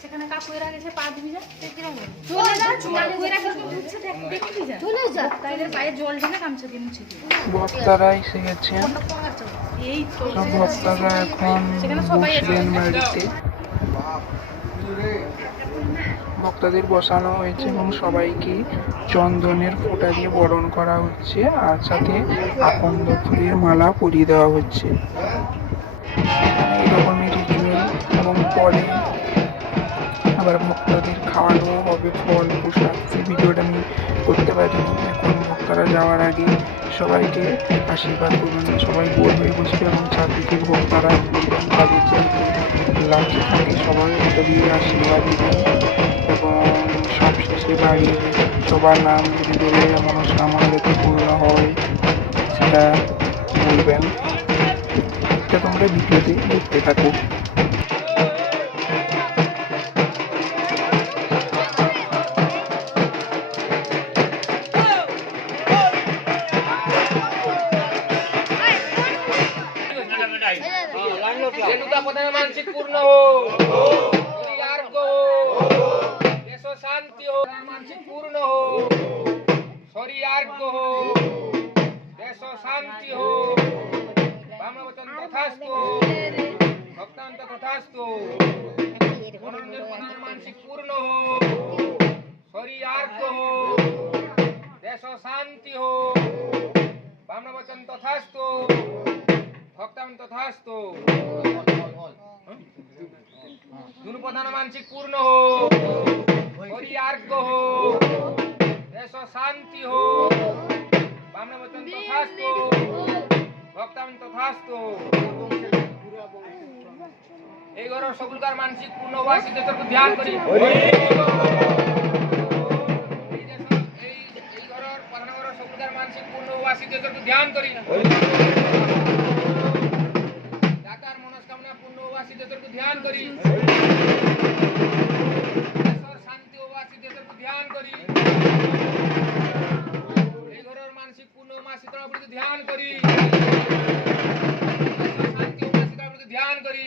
সেখানে কাকুয়েরা গেছে পা দিবি যা চলে যা কাকুয়েরা কিন্তু মুছে দেখবি যা। চলে যা তাইদের পায়ে জল ঢেলে গামছা দিয়ে মুছে দিবি। ভক্তরা এসে গেছেন এই তো সব এখন সেখানে সবাই আছে। ভক্তদের বসানো হয়েছে এবং সবাইকে চন্দনের ফোঁটা দিয়ে বরণ করা হচ্ছে আর সাথে আকন্দ ফুলের মালা পরিয়ে দেওয়া হচ্ছে। পরে। আবার ভক্তদের খাওয়ানো হবে, ফল, পোশাক, সেই ভিডিওটা আমি করতে পারিনি। এখন ভক্তরা যাওয়ার আগে সবাইকে আশীর্বাদ করবেন সবাই গোল হয়ে বসবে এবং চারদিকে ভক্তরা বলবেন তাদের যাতে লাঠি থাকে সবাই ওটা দিয়ে আশীর্বাদ দেবেন। এবং সবশেষে বাড়ির সবার নাম যদি বলে মনস্কামনা যাতে পূর্ণ হয়, সেটা বলবেন। এটা তোমরা ভিডিওতে দেখতে থাকো। रेणुका पदन मानसिक पूर्ण हो परिवार को देश शांति हो मानसिक पूर्ण हो शरीर को हो देश शांति हो ब्राह्मण वचन तथास्तु भक्तांत तथास्तु मनोरंजन मानसिक पूर्ण हो शरीर को हो देश शांति हो ब्राह्मण वचन तथास्तु ভক্তাম তথাস্তু। দুনু প্রধান মানসিক পূর্ণ হো হরিয়ার্ঘ হো, দেশ শান্তি হো। বামন বচন তথাস্তু, ভক্তাম তথাস্তু। এই ঘরের সকলকার মানসিক পূর্ণ হওয়া সিদ্ধেশ্বরকে ধ্যান করি। এই ঘরের প্রধান ঘরের সকলকার মানসিক পূর্ণ হওয়া ধ্যান করি। করি। শান্তি হওয়া দেশের ধ্যান করি। এই ঘরের মানসিক পূর্ণ মা প্রতি ধ্যান করি। শান্তি হওয়া প্রতি ধ্যান করি।